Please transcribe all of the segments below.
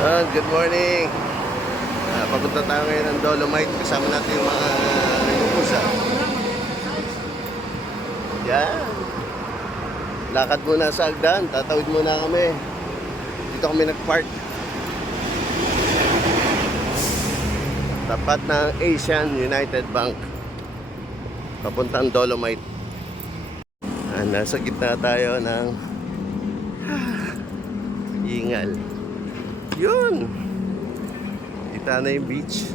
Good morning. Papunta tayo ngayon ng Dolomite. Kasama natin yung mga nagpupusa. Yan. Lakad muna sa Agdan. Tatawid muna kami. Dito kami nag-park. Tapat ng Asian United Bank. Papuntang Dolomite. Nasa gitna tayo ng Ingal. Yun. Kita na yung beach.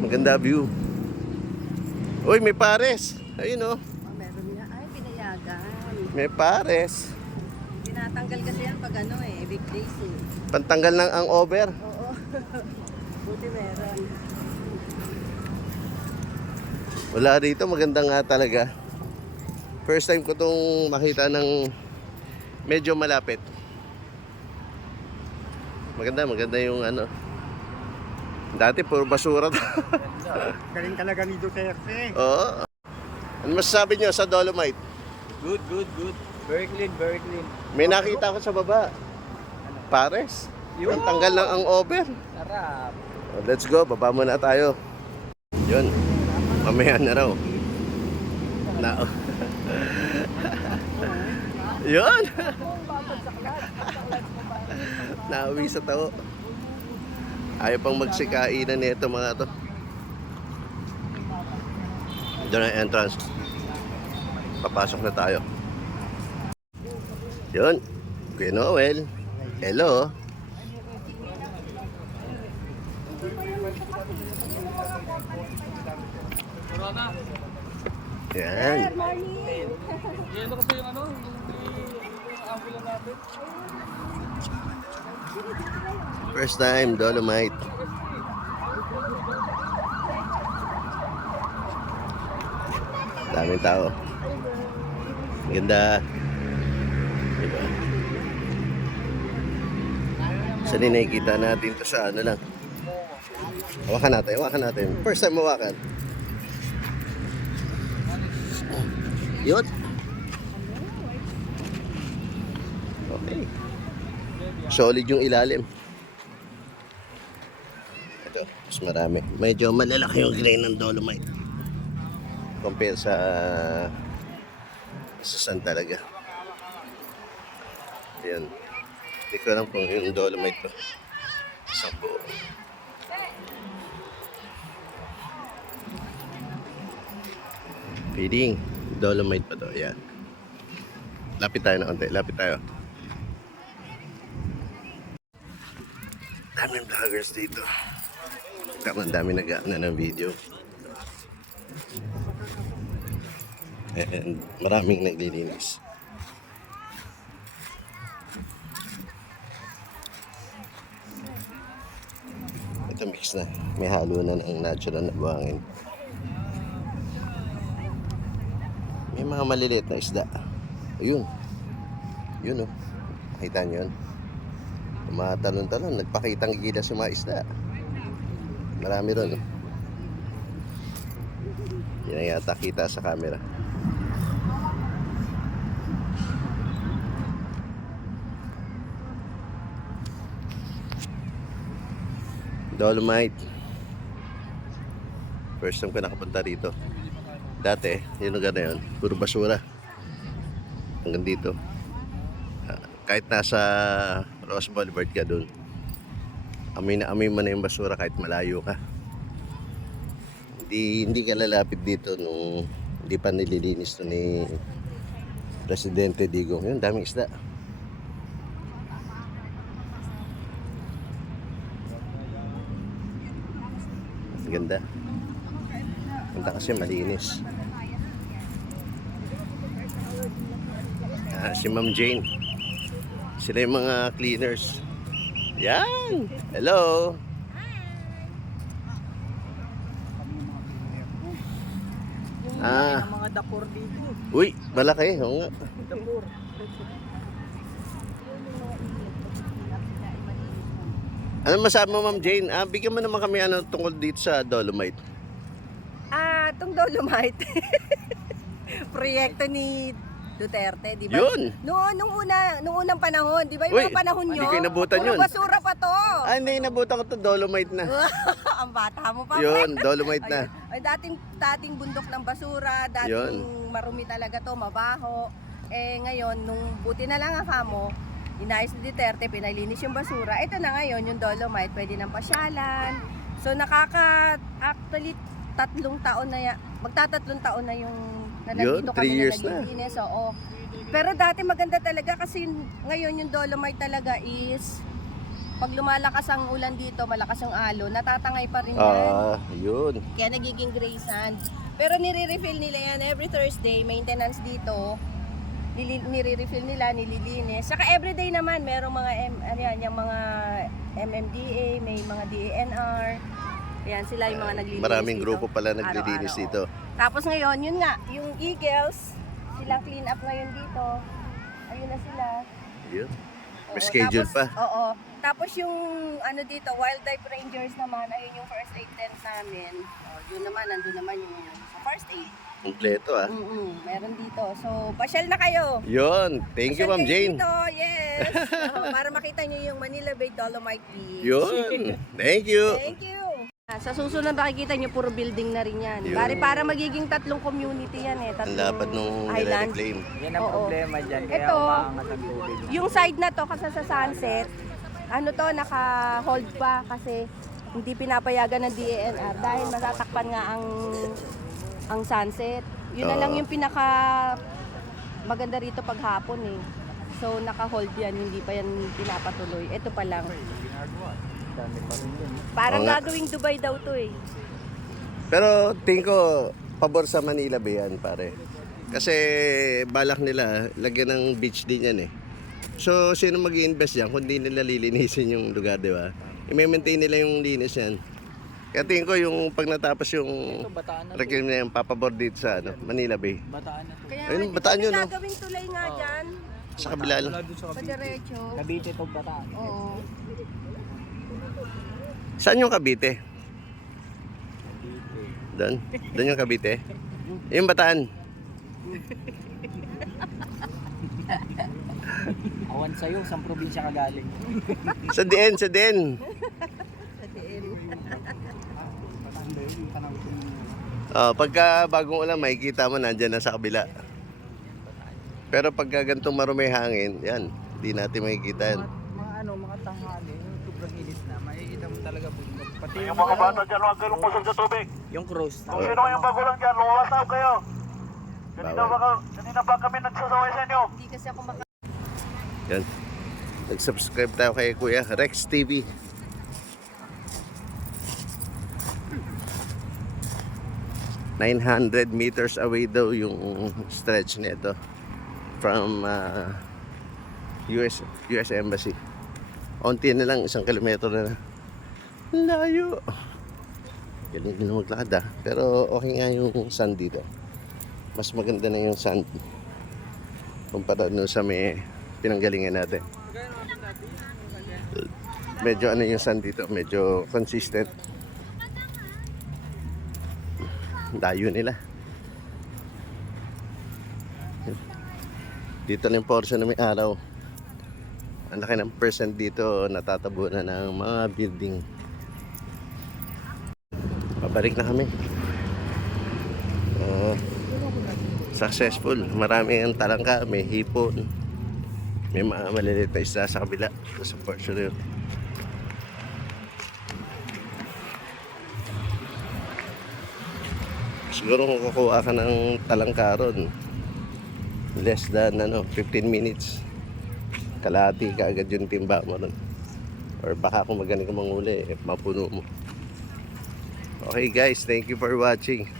Maganda view. Uy, may pares. Ayun oh. Meron nga. Ay, pinayagan. May pares. Tinatanggal kasi yan pag ano weekdays eh. Pantanggal ng ang over. Oo. Buti meron. Wala dito, maganda nga talaga. First time ko itong makita ng medyo malapit. Maganda yung ano. Dati puro basura to. Galing talaga ni Duterte. Oo. Ano masasabi nyo sa Dolomite? Good. Very clean. May nakita ko sa baba. Pares. Yun. Pantanggal ng ang over. Sarap. Let's go, baba muna tayo. Yun. Mamaya na raw. Yun. Nauwi sa tao. Ayaw pang magsikainan nito mga to. Doon ang entrance. Papasok na tayo. Yun. Kuya Noel. Hello. Yan. Yan kasi yung ano, yung ambulance natin. First time, Dolomite. Daming tao. Ganda. Diba? Saan din nakikita natin to sa ano lang. Hawakan natin. First time hawakan. Yun. Okay. Solid yung ilalim. Ito, mas marami. Medyo malalaki yung grain ng Dolomite. Compare sa saan talaga. Ayan. Hindi ko alam kung yung Dolomite ko. Isang buo. Feeding. Dolomite pa to. Ayan. Lapit tayo na konti. Lapit tayo. Daming vloggers dito. Ang dami nag-aana ng video. And maraming naglilinis. Ito mix na. May halo na ng natural na buhangin. May mga maliliit na isda. Ayun. Yun oh. Nakita nyo yun? Tumatalon-talon. Nagpakitang gilas yung mga isda. Marami ron. Yan ang yata kita sa camera. Dolomite. First time ko nakapunta rito. Dati, yung lugar na yun, puro basura. Hanggang dito. Kahit nasa Ross Boulevard ka dun, amoy na amoy mo na yung basura kahit malayo ka. Hindi ka lalapit dito nung hindi pa nililinis to ni Presidente Digong. Yun, daming isda. Ang ganda. Ganda kasi malinis. Si Ma'am Jane. Sila yung mga cleaners. Yan! Hello! Mga dapor dito. Uy, malaki. Oo nga. Dapor. Ano masabi mo, Ma'am Jane? Bigyan mo naman kami tungkol dito sa Dolomite. Itong Dolomite. Proyekto ni Duterte, di ba? Yun. Nung unang panahon, di ba yung Uy, mga panahon hindi nyo? ko inabutan puro yun. basura pa to. Ay, hindi, inabutan ko to. Dolomite na. Ang bata mo pa. Yun, Dolomite na. Ayun. Ay, dating bundok ng basura, dating Yun. marumi talaga to, mabaho. Eh ngayon, nung buti na lang ang kamo, inayos ni Duterte, pinalinis yung basura. Ito na ngayon, yung Dolomite, pwede ng pasyalan. So actually, 3 taon na magtatatlong taon na yung na Yun, nandito 3 kami years na naglilinis. Oo. Pero dati maganda talaga kasi ngayon yung Dolomite talaga is pag lumalakas ang ulan dito, malakas ang alon, natatangay pa rin yan. Yun. Kaya nagiging gray sand. Pero nire-refill nila yan every Thursday, maintenance dito. Nire-refill nila, nililinis. Saka everyday naman, merong mga yung mga MMDA, may mga DENR. Ayan, sila yung mga naglilinis Maraming dito. grupo pala naglilinis Araw-araw. dito. Tapos ngayon, yun nga, yung Eagles, silang clean up ngayon dito. Ayun na sila. Yun. May Oo, schedule tapos, pa. Oo. Tapos yung ano dito, Wildlife Rangers naman, ayun yung first aid tent namin. Yun naman, nandun naman yung sa first aid. Kompleto ah. Meron dito. So, pasyal na kayo. Yun. Thank you, Pasyal Ma'am kayo Jane. Dito. Yes. Para makita nyo yung Manila Bay Dolomite Beach. Yun. Thank you. Thank you. Sa susunod makikita nyo, puro building na rin yan. Yun. Para magiging 3 community yan eh. 3 Ang lapad nung island. nire-reclaim. Yan ang Oo. problema dyan, kaya Ito, umaangat ang tubig. yung side na to kasi sa sunset, ano to, naka-hold pa kasi hindi pinapayagan ng DENR dahil masatakpan nga ang sunset. Yun na lang yung pinaka maganda rito paghapon eh. So naka-hold yan, hindi pa yan pinapatuloy. Ito pa lang. Dami pa rin yun. Parang Oo nga. gagawing Dubai daw to eh. Pero tingin ko, pabor sa Manila Bay yan, pare. Kasi balak nila, lagyan ng beach din yan eh. So, sino mag-i-invest yan kung di nila lilinisin yung lugar, di ba? I-maintain nila yung linis yan. Kaya tingin ko yung pag natapos yung Ito, bataan na to. reclaim na yung papabor dito sa Manila Bay. Bataan na to. Kaya Ayun, hindi bataan kami yun, no? gagawing tulay nga dyan. Sa kabila lang. Wala doon sa Sa Cavite. diretso. Cavite to bataan. Oo. Saan yung Cavite? Doon? Doon yung Cavite? Yung Bataan? Awan sa'yo, saan probinsya ka galing? Sa DN, sa DN. Pagka bagong ulan, makikita mo nandyan na sa kabila. Pero pagka ganitong marumi hangin, yan, hindi natin makikita yan. Mga tanghali, yung sobrang init na, makikita mo talaga bundok. Pati Yung mga bata dyan, huwag kayong pusog sa tubig. yung cruise. Kung sino yung bagulang dyan, lumawasaw kayo. Kanina pa kami nagsasaway sa inyo. Hindi kasi ako maka... Yan. Nag-subscribe tayo kay Kuya Rex TV. ...900 meters away daw yung stretch nito from US Embassy. Onti na lang, 1 kilometro na. Layo. Galing din maglakad ah. Pero okay nga yung sun dito. Mas maganda na yung sun kumpara no sa may pinanggalingan natin. Medyo ano yung sun dito, medyo consistent. Layo nila. Dito na yung portion na may araw. Ang laki ng percent dito natatabunan ng mga building. Pabalik na kami. Successful. Marami ang talangka, may hipon. May mga maliliit na isda sa kabila. Sa portion yun. Siguro kung kukuha ka ng talangka ron, less than 15 minutes. Kalahati ka agad yung timba mo ron. Or baka kung magaling ka manguli, mapuno mo. Okay guys, thank you for watching.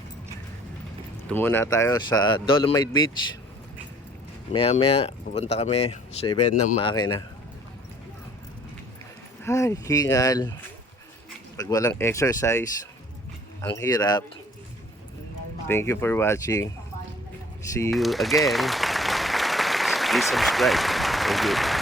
Ito muna tayo sa Dolomite Beach. Maya maya pupunta kami sa event ng makina. Ay, hingal. Pag walang exercise, ang hirap. Thank you for watching. See you again. Please subscribe. Thank you.